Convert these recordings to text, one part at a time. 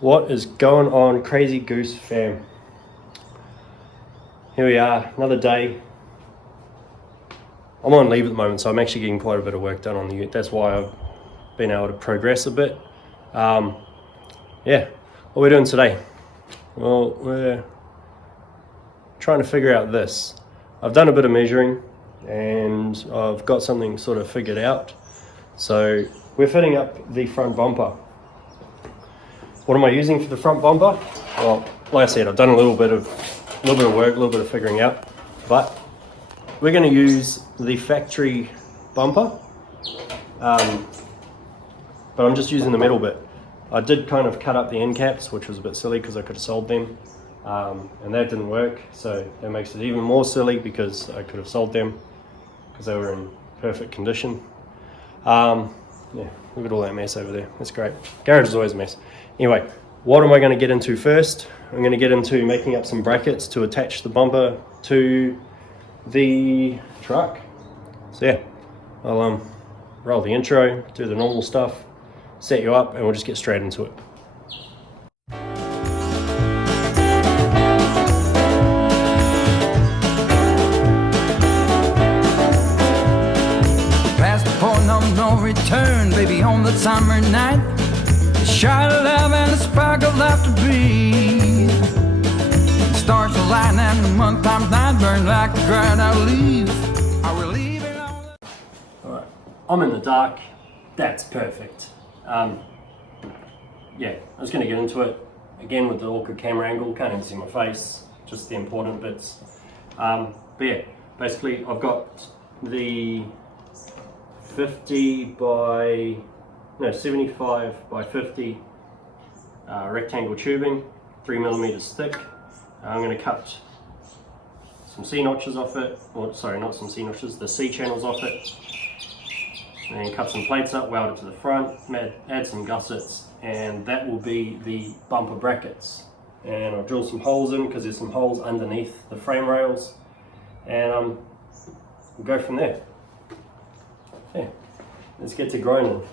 What is going on, Crazy Goose fam? Here we are, another day. I'm on leave at the moment, so I'm actually getting quite a bit of work done on the ute. That's why I've been able to progress a bit. Yeah, what are we doing today? Well, we're trying to figure out this. I've done a bit of measuring and I've got something sort of figured out. So we're fitting up the front bumper. What am I using for the front bumper? Well, like I said, I've done a little bit of work, a little bit of figuring out, but we're going to use the factory bumper, but I'm just using the metal bit. I did kind of cut up the end caps, which was a bit silly because I could have sold them, and that didn't work, so that makes it even more silly because I could have sold them because they were in perfect condition. Yeah, look at all that mess over there. That's great. Garage is always a mess. Anyway, what am I going to get into first? I'm going to get into making up some brackets to attach the bumper to the truck. So yeah, I'll roll the intro, do the normal stuff, set you up, and we'll just get straight into it. Past the point of no return, baby, on the summer night. The shot of love and the spark of laughter breathe. The stars align and the month times night burn like a dried out leaf. I will leave it all. Alright, I'm in the dark. That's perfect. Yeah, I was going to get into it again with the awkward camera angle. Can't even see my face, just the important bits. But yeah, basically I've got the 75 by 50 rectangle tubing, 3mm thick. I'm going to cut some C notches off it, or sorry, not some C notches, the C channels off it, and cut some plates up, weld it to the front, add some gussets, and that will be the bumper brackets. And I'll drill some holes in because there's some holes underneath the frame rails, and we'll go from there. Yeah, let's get to grinding.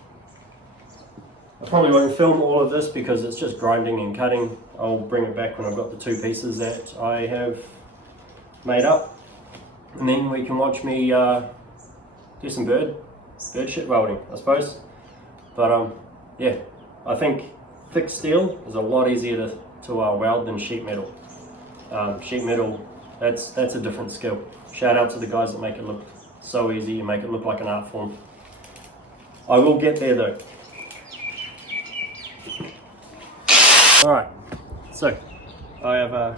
I probably won't film all of this because it's just grinding and cutting. I'll bring it back when I've got the two pieces that I have made up, and then we can watch me do some bird shit welding, I suppose. But yeah, I think thick steel is a lot easier to weld than sheet metal. Sheet metal, that's a different skill. Shout out to the guys that make it look so easy and make it look like an art form. I will get there though. Alright, so I have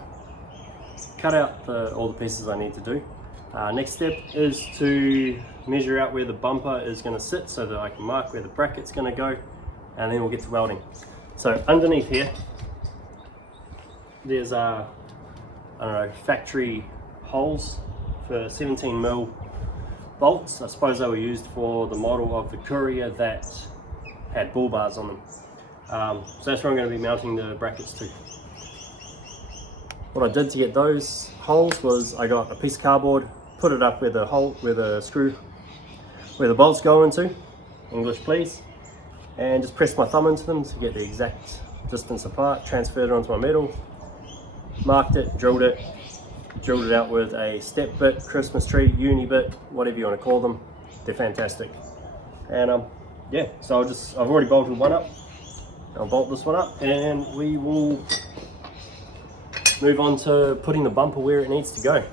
cut out all the pieces I need to do. Next step is to measure out where the bumper is going to sit so that I can mark where the bracket's going to go, and then we'll get to welding. So underneath here, there's I don't know, factory holes for 17mm bolts. I suppose they were used for the model of the Courier that had bull bars on them. So that's where I'm going to be mounting the brackets to. What I did to get those holes was I got a piece of cardboard, put it up where the bolts go into, English please, and just pressed my thumb into them to get the exact distance apart, transferred it onto my metal, marked it, drilled it out with a step bit, Christmas tree, uni bit, whatever you want to call them. They're fantastic. And yeah, so I've already bolted one up. I'll bolt this one up and we will move on to putting the bumper where it needs to go.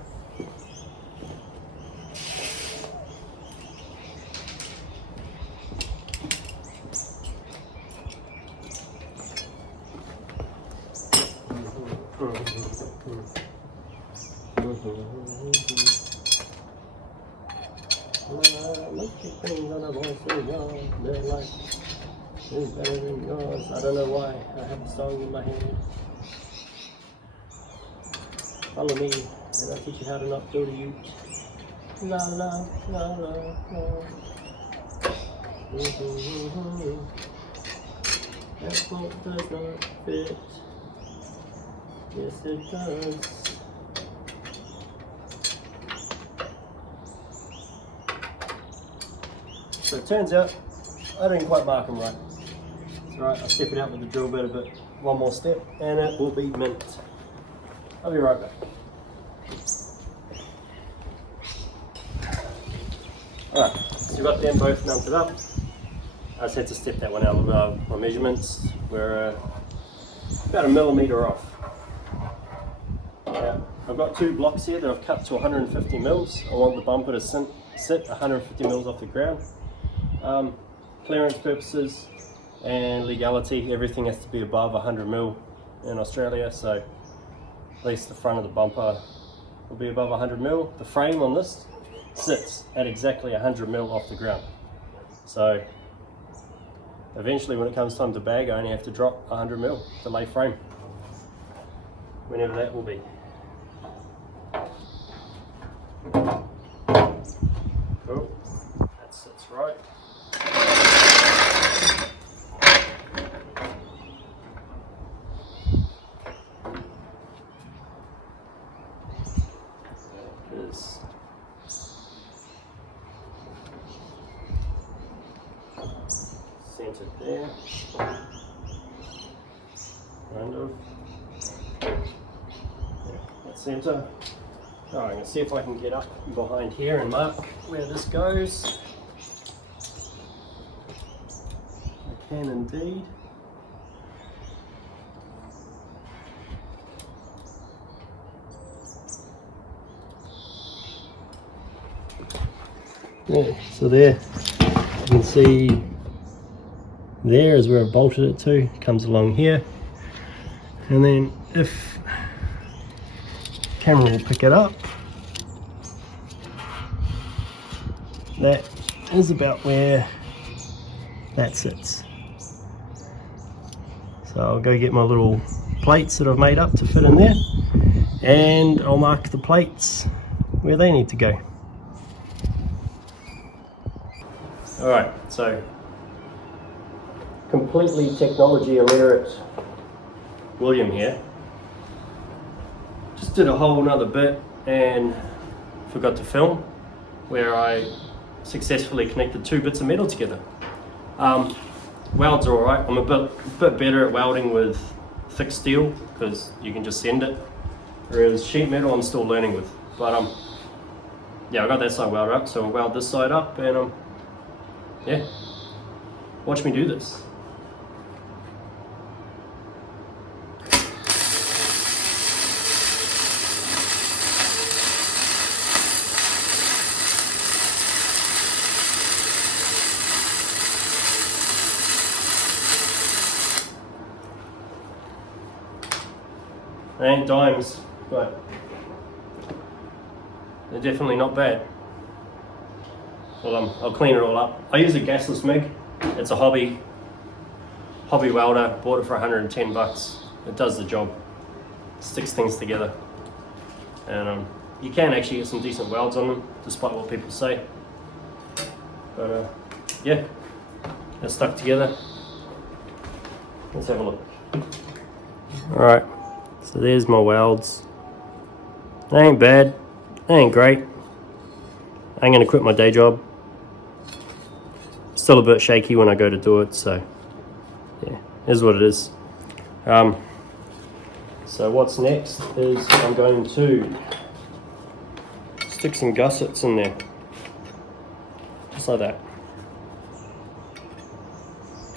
Is better than yours. I don't know why. I have a song in my head. Follow me, and I'll teach you how to not go to ute. La la la la la. That bolt does not fit. Yes, it does. So it turns out I didn't quite mark them right. It's alright, I'll step it out with the drill bit a bit. One more step and it will be mint. I'll be right back. Alright, so we've got them both mounted up. I just had to step that one out of my measurements. We're about 1 millimeter off. Yeah, I've got 2 blocks here that I've cut to 150 mils. I want the bumper to sit 150 mils off the ground. Clearance purposes and legality, everything has to be above 100 mil in Australia, so at least the front of the bumper will be above 100 mil. The frame on this sits at exactly 100 mil off the ground. So eventually when it comes time to bag, I only have to drop 100 mil to lay frame, whenever that will be. Cool, that sits right. That is centered there, kind of. Yeah, that's center. Alright, I'm going to see if I can get up behind here and mark where this goes. I can indeed. Yeah, so there, you can see there is where I've bolted it to. It comes along here, and then if camera will pick it up, that is about where that sits. So I'll go get my little plates that I've made up to fit in there, and I'll mark the plates where they need to go. Alright, so completely technology illiterate William here. Just did a whole nother bit and forgot to film, where I successfully connected 2 bits of metal together. Welds are alright. I'm a bit better at welding with thick steel because you can just send it, whereas sheet metal I'm still learning with. But yeah, I got that side welded up, so I'll weld this side up and yeah, watch me do this. They ain't dimes, but they're definitely not bad. Well, I'll clean it all up. I use a gasless MIG. It's a hobby welder. Bought it for 110 bucks. It does the job. Sticks things together. And you can actually get some decent welds on them, despite what people say. But yeah, they're stuck together. Let's have a look. Alright, so there's my welds. They ain't bad. They ain't great. I'm going to quit my day job. Still a bit shaky when I go to do it, so yeah, it is what it is. So what's next is I'm going to stick some gussets in there, just like that.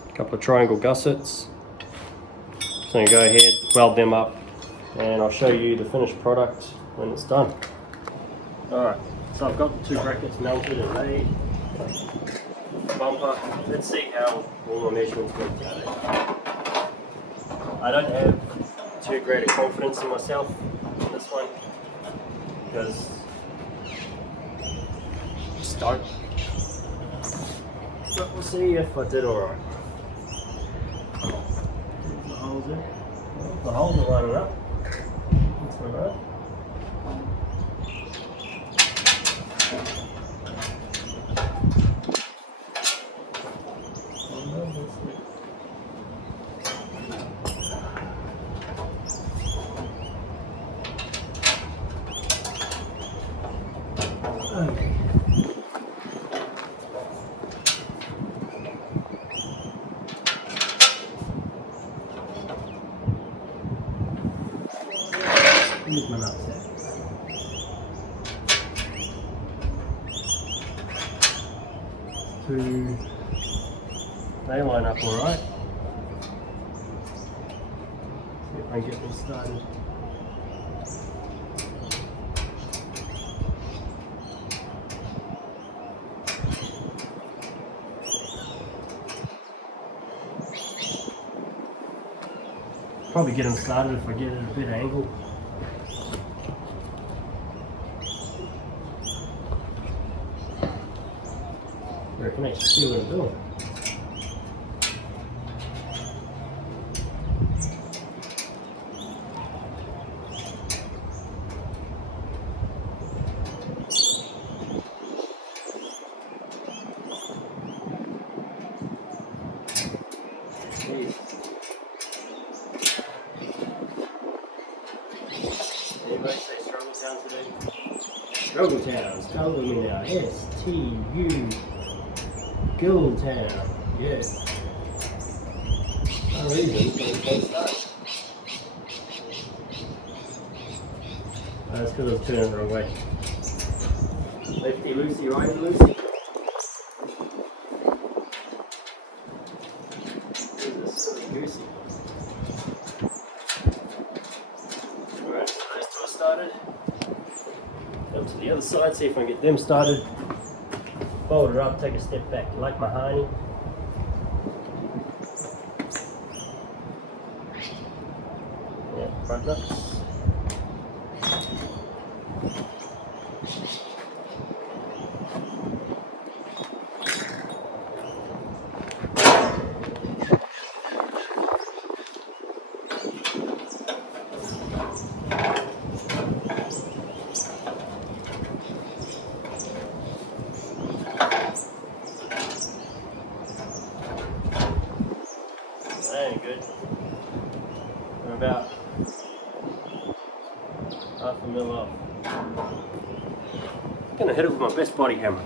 A couple of triangle gussets. So I'm going to go ahead, weld them up, and I'll show you the finished product when it's done. Alright, so I've got the 2 brackets melted and made. Bumper. Let's see how all my measurements work out. I don't have too great a confidence in myself in this one because I just don't. But we'll see if I did alright. The holes in. The holes are lining up. That's alright. Okay. Use my knapsack. They line up alright. See if I can get this started. Probably get them started if I get it at a better angle. I can actually see what I'm doing. Anybody say Struggle Town today? Struggle Town, spell with me now. S-T-U Guild Town. Yes. No reason, but we can't start. That's because I was turning the wrong way. Lefty loosey, righty loosey. This is silly goosey. Alright, so those two are started. Up to the other side, see if I can get them started. Fold her up, take a step back, like my honey. Yeah, front nuts. That ain't good. We're about half a mil off. I'm gonna hit it with my best body hammer.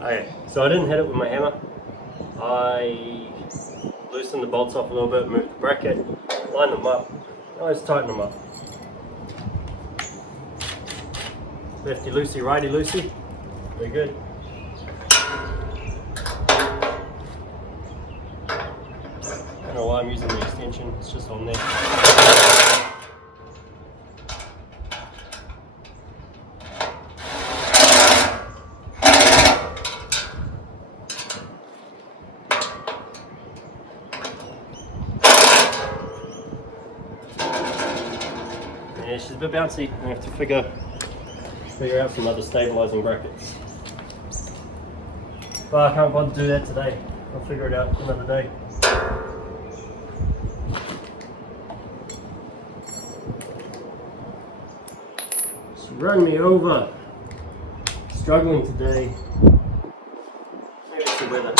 Okay, so I didn't hit it with my hammer. I loosened the bolts off a little bit, moved the bracket, lined them up. Now let's tighten them up. Lefty loosey, righty loosey. Very good. I don't know why I'm using the extension, it's just on there. Yeah, she's a bit bouncy. I have to figure out some other stabilizing brackets. But I can't bother to do that today. I'll figure it out another day. She run me over. Struggling today. Maybe it's the weather.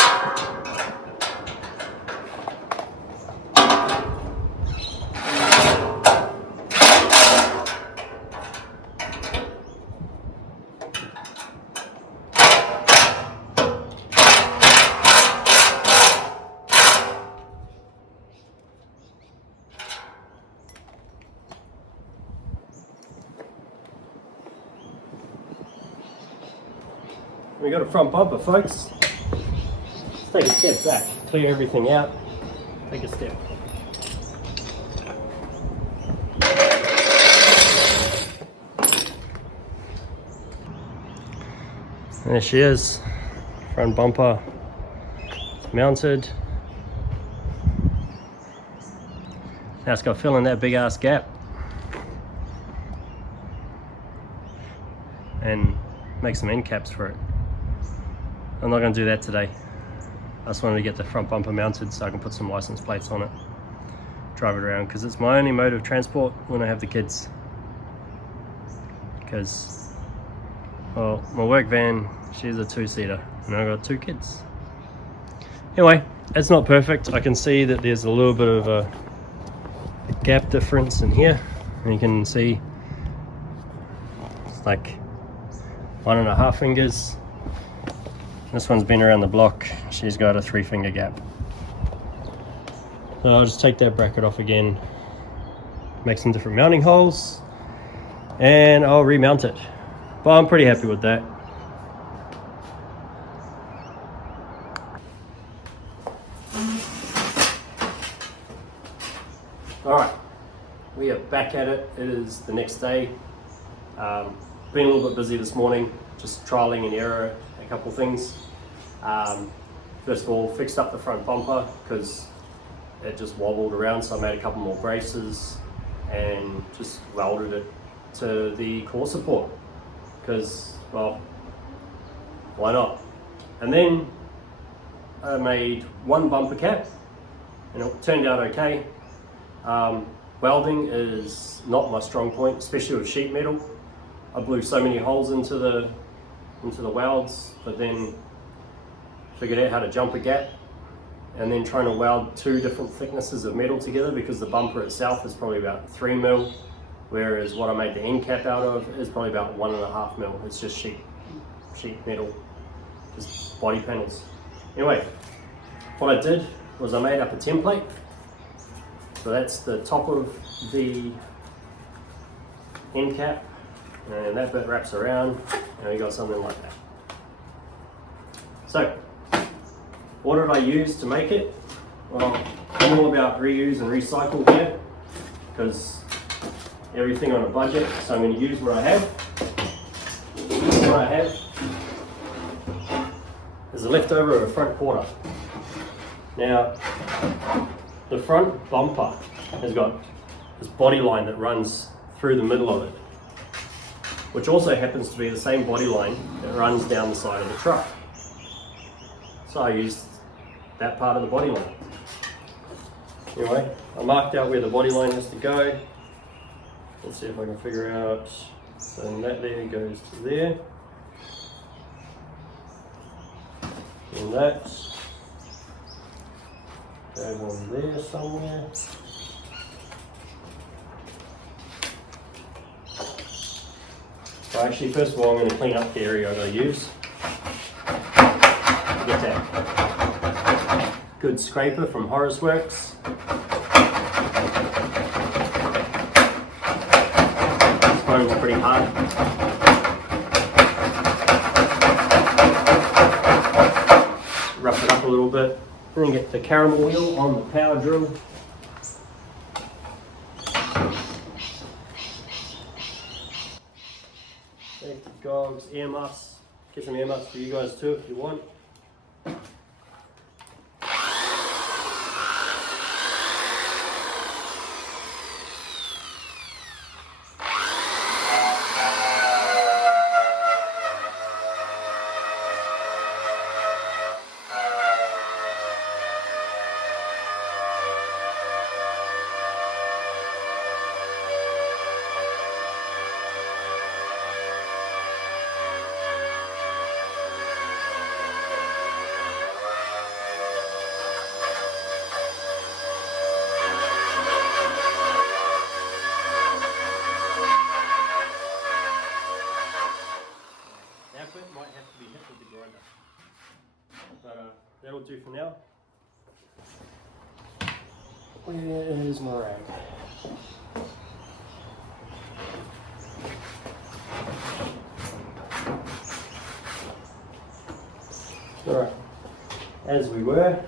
We got a front bumper, folks. Let's take a step back, clear everything out, take a step. There she is, front bumper mounted. Now it's got to fill in that big ass gap and make some end caps for it. I'm not going to do that today. I just wanted to get the front bumper mounted so I can put some license plates on it, drive it around, because it's my only mode of transport when I have the kids. Because, well, my work van, she's a two-seater and I've got two kids. Anyway, it's not perfect. I can see that there's a little bit of a gap difference in here, and you can see it's like 1.5 fingers. This one's been around the block. She's got a 3-finger gap. So I'll just take that bracket off again, make some different mounting holes, and I'll remount it. But I'm pretty happy with that. Alright, we are back at it. It is the next day. Been a little bit busy this morning, just trialing and error a couple things. First of all, fixed up the front bumper because it just wobbled around, so I made a couple more braces and just welded it to the core support because, well, why not? And then I made one bumper cap and it turned out okay. Welding is not my strong point, especially with sheet metal. I blew so many holes into the welds, but then figured out how to jump a gap, and then trying to weld two different thicknesses of metal together because the bumper itself is probably about 3 mil, whereas what I made the end cap out of is probably about 1.5 mil. It's just sheet metal, just body panels. Anyway, what I did was I made up a template. So that's the top of the end cap, and that bit wraps around, and we got something like that. So, what did I use to make it? Well, I'm all about reuse and recycle here, because everything on a budget, so I'm going to use what I have. What I have is a leftover of a front quarter. Now, the front bumper has got this body line that runs through the middle of it, which also happens to be the same body line that runs down the side of the truck. So I used that part of the body line. Anyway, I marked out where the body line has to go. Let's see if I can figure out. So that there goes to there. And that goes on there somewhere. So actually, first of all, I'm going to clean up the area I'm going to use. Get that good scraper from Horace Works. This foam's pretty hard. Rough it up a little bit. And then get the caramel wheel on the power drill. Safety goggles, ear muffs. Get some ear muffs for you guys too if you want. Might have to be hit with the grinder, but that'll do for now. Where is my rag? Alright, as we were.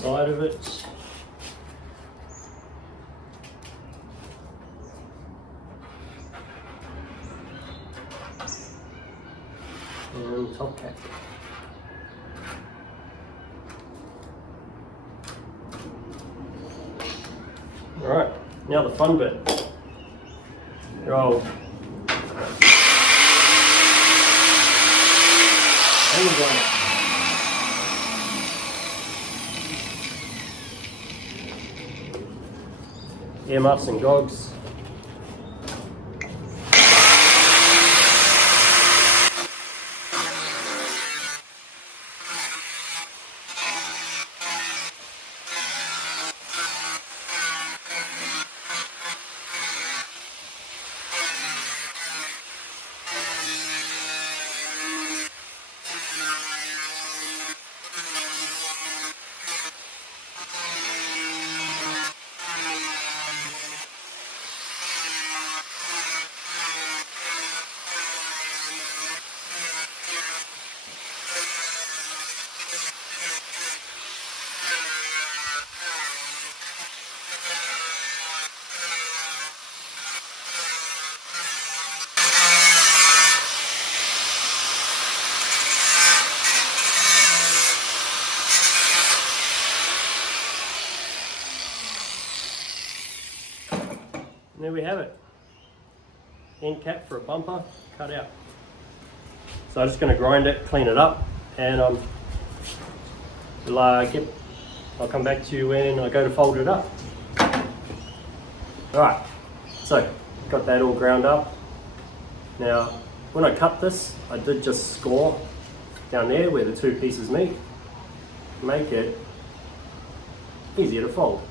Side of it. And top cap. Alright, now the fun bit. Roll. earmuffs and gogs. And there we have it. End cap for a bumper cut out. So I'm just going to grind it, clean it up, and I'll come back to you when I go to fold it up. Alright, so got that all ground up. Now when I cut this, I did just score down there where the two pieces meet, make it easier to fold.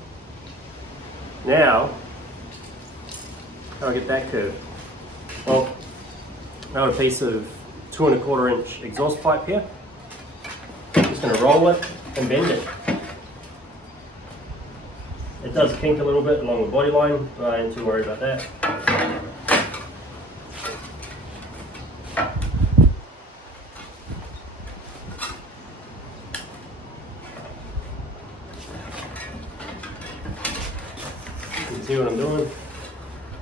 Now how do I get that curve? Well, I got a piece of 2 1/4 inch exhaust pipe here. I'm just going to roll it and bend it. It does kink a little bit along the body line, but I ain't too worried about that. You can see what I'm doing.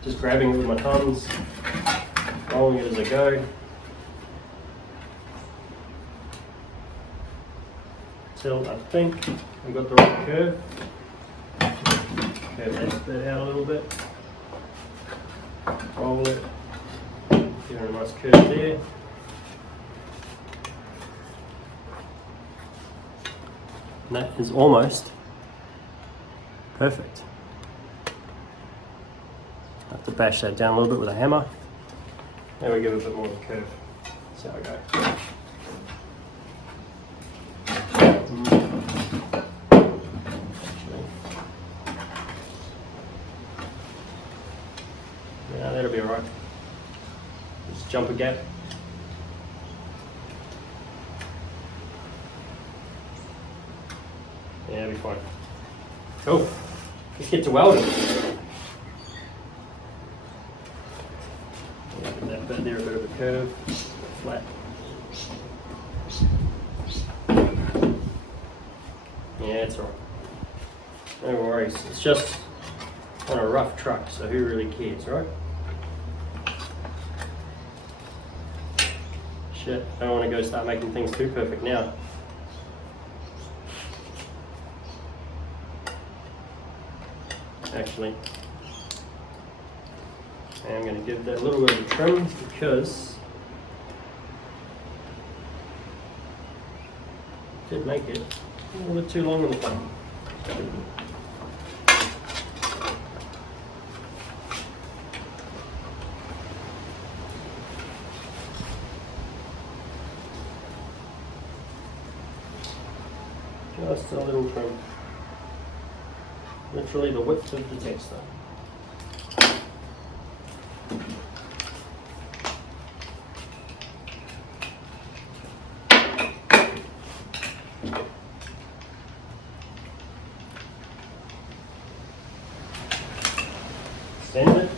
Just grabbing it with my thumbs, rolling it as I go. Till I think I've got the right curve. Curve that bit out a little bit. Roll it. Give it a nice curve there. And that is almost perfect. I have to bash that down a little bit with a hammer. Now we give it a bit more of a curve. That's how I go. Yeah, that'll be alright. Just jump a gap. Yeah, that'll be fine. Cool. Let's get to welding. That bit there, a bit of a curve, flat. Yeah, it's alright. No worries. It's just on a rough truck, so who really cares, right? Shit, I don't want to go start making things too perfect now. Actually, I'm going to give that a little bit of a trim because it did make it a little bit too long on the front. Just a little trim. Literally the width of the tester. Extend it.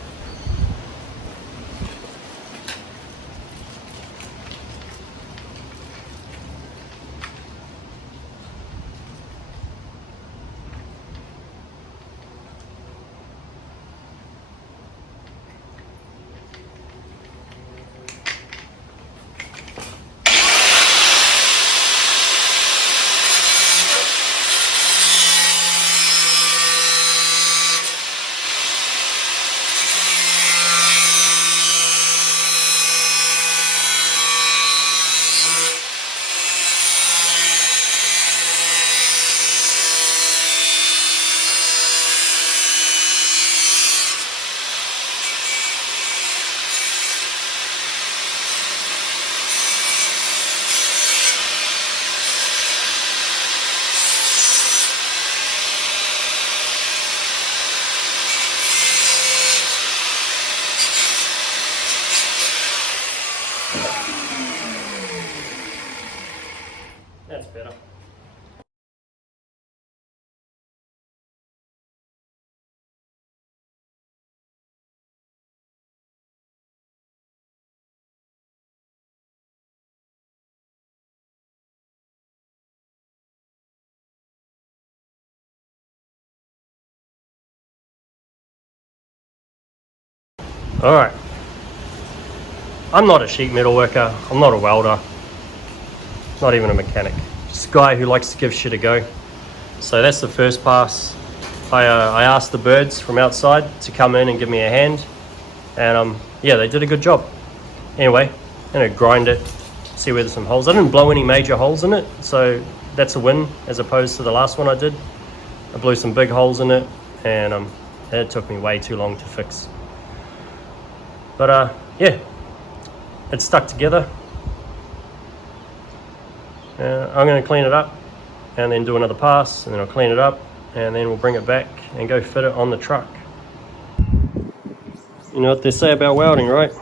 Alright. I'm not a sheet metal worker, I'm not a welder, not even a mechanic. Just a guy who likes to give shit a go. So that's the first pass. I asked the birds from outside to come in and give me a hand, and yeah, they did a good job. Anyway, I'm gonna grind it, see where there's some holes. I didn't blow any major holes in it, so that's a win as opposed to the last one I did. I blew some big holes in it, and it took me way too long to fix. But yeah, it's stuck together. I'm going to clean it up and then do another pass, and then I'll clean it up, and then we'll bring it back and go fit it on the truck. You know what they say about welding, right?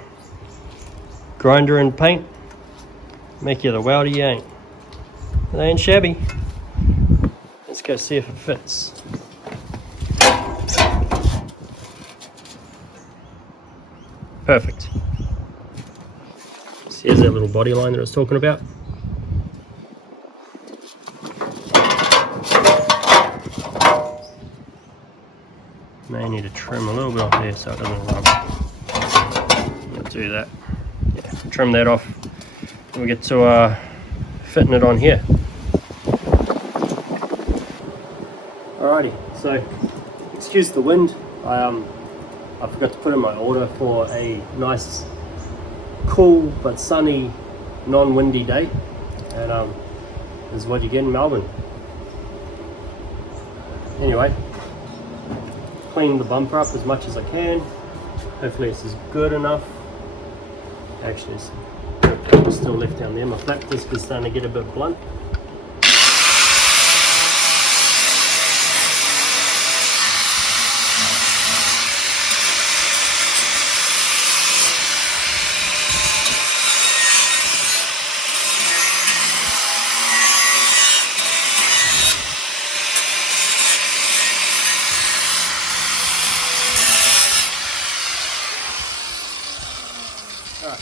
Grinder and paint make you the welder you ain't. It ain't shabby. Let's go see if it fits. Perfect. So here's that little body line that I was talking about. May need to trim a little bit off there so it doesn't rub. I'll do that. Yeah, trim that off. And we get to fitting it on here. Alrighty, so excuse the wind. I forgot to put in my order for a nice, cool but sunny, non-windy day, and this is what you get in Melbourne. Anyway, clean the bumper up as much as I can. Hopefully this is good enough. Actually, it's still left down there. My flap disc is starting to get a bit blunt. Alright,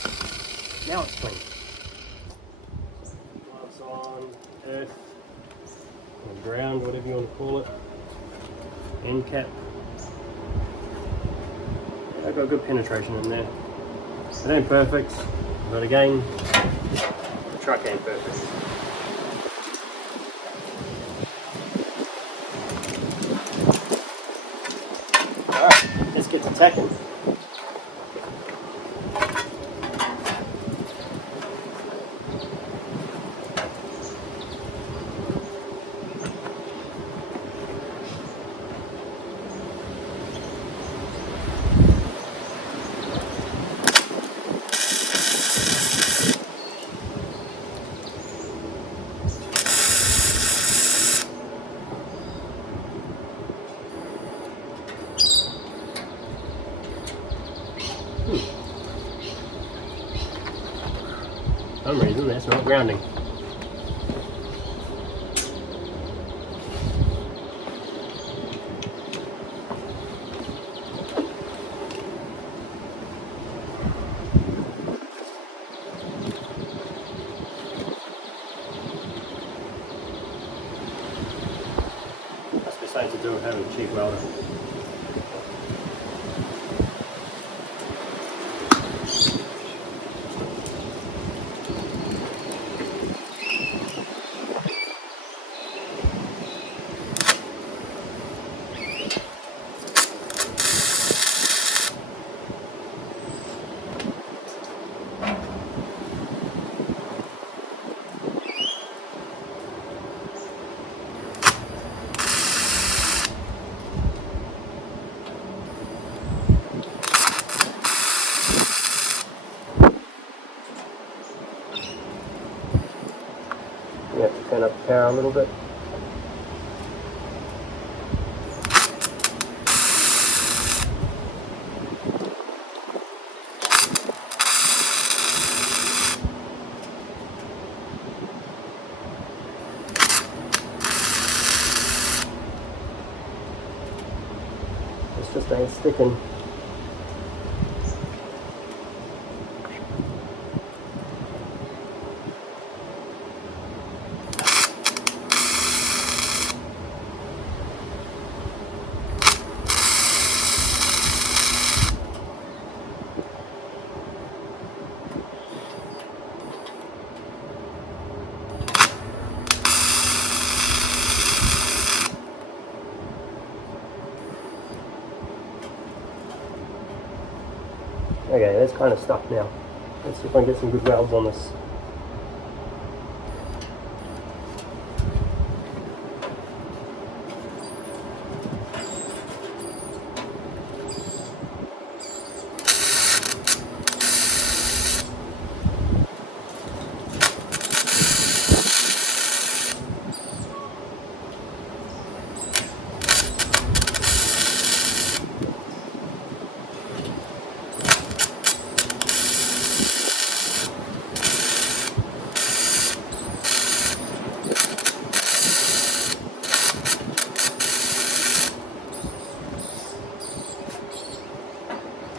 now it's clean. Gloves on, earth, or ground, whatever you want to call it. End cap. I've got good penetration in there. It ain't perfect, but again, the truck ain't perfect. Alright, let's get to tacking. For some reason that's not grounding. Must be something to do with having a cheap welder. You have to turn up the power a little bit. This just ain't sticking. Okay, that's kind of stuck now. Let's see if I can get some good welds on this.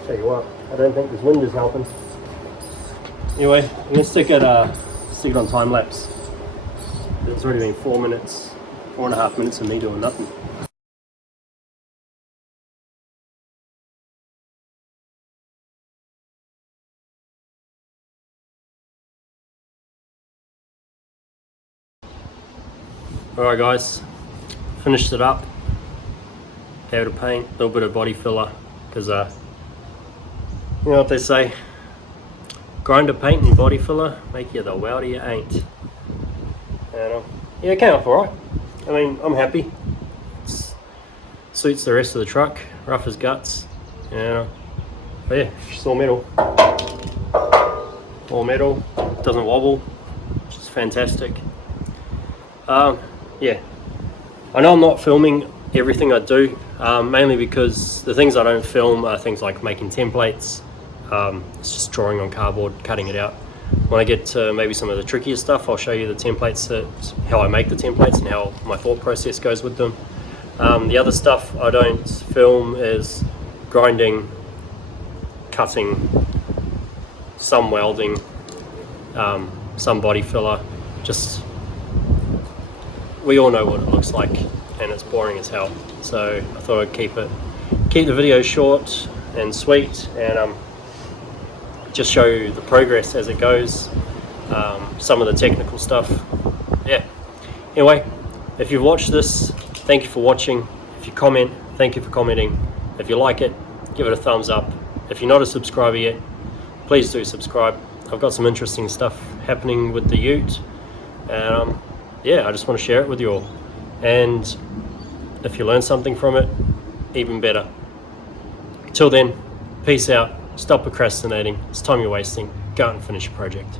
Tell you what, I don't think this wind is helping. Anyway, I'm gonna stick it on time lapse. It's already been 4 minutes, 4.5 minutes of me doing nothing. Alright guys, finished it up. Gave it a paint, a little bit of body filler, because you know what they say, grinder, paint and body filler make you the welder you ain't. And yeah, it came up alright. I mean, I'm happy. Suits the rest of the truck, rough as guts. But yeah, just all metal. All metal, doesn't wobble, which is fantastic. Yeah, I know I'm not filming everything I do, mainly because the things I don't film are things like making templates. It's just drawing on cardboard, cutting it out. When I get to maybe some of the trickier stuff, I'll show you the templates, how I make the templates and how my thought process goes with them. The other stuff I don't film is grinding, cutting, some welding, some body filler. Just, we all know what it looks like and it's boring as hell. So I thought I'd keep the video short and sweet, and just show you the progress as it goes, some of the technical stuff. Yeah, anyway, if you've watched this, thank you for watching. If you comment, thank you for commenting. If you like it, give it a thumbs up. If you're not a subscriber yet, please do subscribe. I've got some interesting stuff happening with the ute, and yeah, I just want to share it with you all. And if you learn something from it, even better. Till then, peace out. Stop procrastinating. It's time you're wasting. Go out and finish your project.